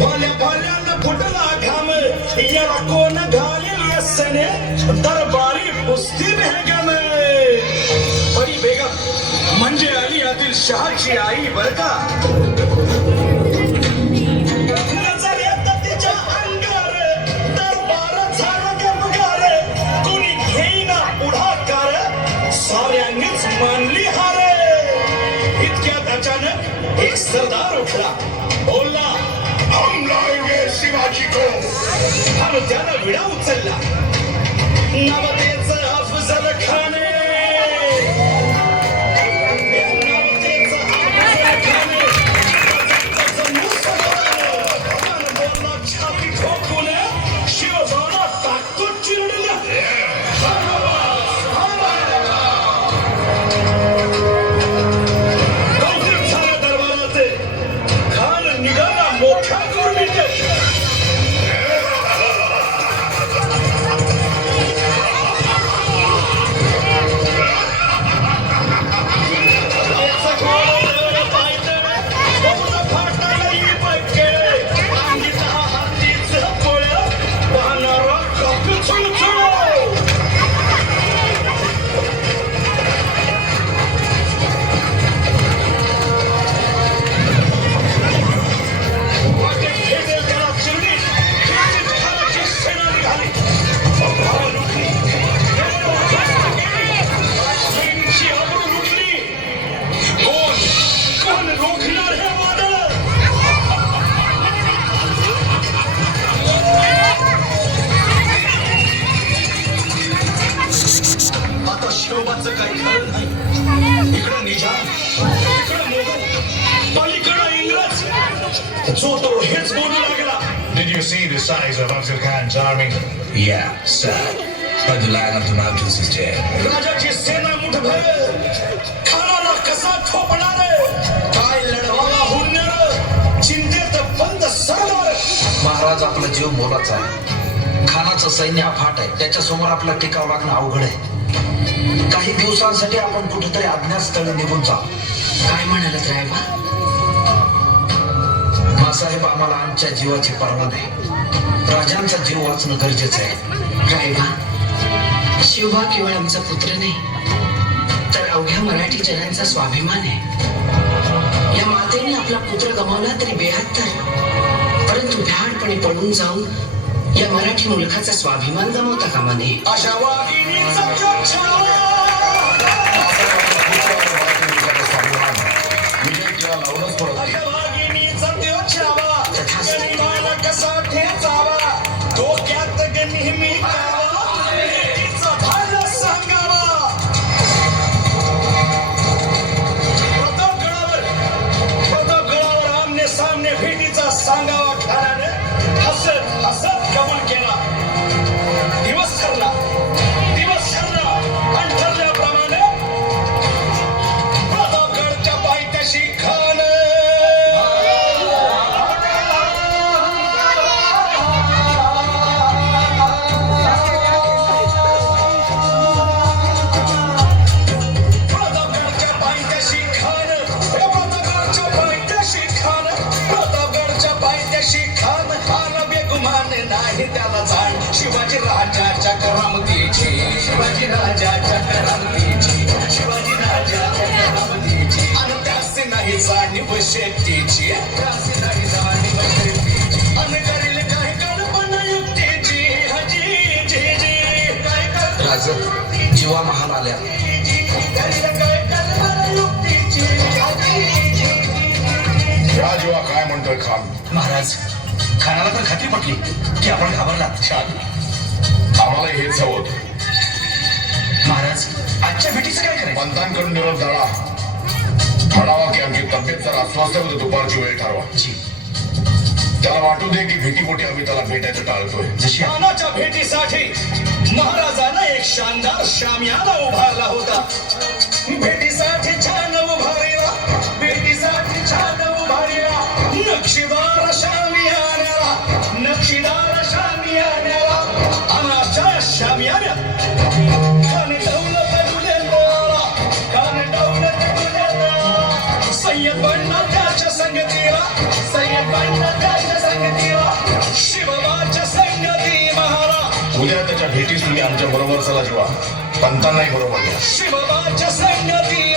भल्या भल्यानं फुटला घाम याला कोण घालेल यसने दरबारी पुस्ती बेगम परी बेगम म्हणजे अली आदिल शहाची आई बर का मानली हारे इतक्यात अचानक एक सरदार उठला बोलला हम लाएंगे शिवाजी को आणि त्यानं विडा उचलला नवतेचं अफजल खाने बोलला छाती ठोकून शिवबाला ताकद चिरडल्या शिवबाचं काही खरं नाही इकडं निजाम इकडं मोगल पलीकडं इंग्रज जो तो हेच बोलू लागला Did you see the size of Afzal Khan's army? Yeah, sir. But the line of the mountains is dead. राजाची सेना मुठभर खानाला कसा ठोपणार काय लढवावा हुन्नर चिंतेत बंद सरदार महाराज आपला जीव मोलाचा आहे खानाचं सैन्य अफाट आहे त्याच्यासमोर आपला टिकाव लागणं अवघड आहे काही दिवसांसाठी आपण कुठेतरी अज्ञातस्थळी निघून जाऊ काय म्हणालात रायबा मासाहेब आम्हाला आमच्या जीवाची पर्वा नाही राजांचा जीव वाचणं गरजेचं आहे रायबा शिवबा केवळ आमचा पुत्र नाही तर अवघ्या मराठी जनांचा स्वाभिमान आहे या मातेने आपला पुत्र गमावला तरी बेहत्तर परंतु भ्याडपणे पळून जाऊन या मराठी मुलखाचा स्वाभिमान गमावता कामा नये अशा वाघिणीचा जग छावा अशा वाघिणीचा देव छावा गनिमाला कसा ठेचावा डोक्यात नेहमी कावा तिचं भालं सांगावा प्रतापगडावर आमने सामने भेटीचा सांगावा खानाने हसत हसत कबूल केला दिवस ठरला आणि ठरल्याप्रमाणे प्रतापगडच्या पायथ्याशी खान नाही त्याला जाण शिवाजी राजाच्या करामतीची शिवाजी राजाच्या करामतीची शिवाजी राजाच्या करामतीची आणि त्याचे नाही जाणीव शेतीची त्याचे नाही जाणीव शेतीची आणि करील काय कल्पना युक्तीची हजी जी जी काय राज जीवा महाल आल्या करील काय कल्पना युक्तीची या जीवा काय म्हणतोय खान महाराज खानाला तर खात्री पटली की आपण घाबरलात छान आम्हाला हेच हवं होतं महाराज आजच्या भेटीचं काय करायचं पंतांकडून निरोप झाला म्हणावा की आमची तब्येत जर अस्वस्थ होती दुपारची वेळ ठरवा जी त्याला वाटू दे की भीतीपोटी आम्ही त्याला भेटायचं टाळतोय जशी खानाच्या भेटीसाठी महाराजानं एक शानदार शामियाना उभारला होता भेटीसाठी छान उभारला भेटीसाठी छान उभारला नक्षीदार शामियान्याला नक्षीदार शामियान्याला अनाच्या शामियान्या कान दौलत गुलेला कान दौलत गुलेला सय्यद बनला त्याच्या संगतीला सय्यद बनला त्याच्या संगतीला शिवबाच्या संगती महाराज उद्या त्याच्या भेटीस तुम्ही आमच्या बरोबर चला जेव्हा पंतांनाही बरोबर घ्या शिवबाच्या संगती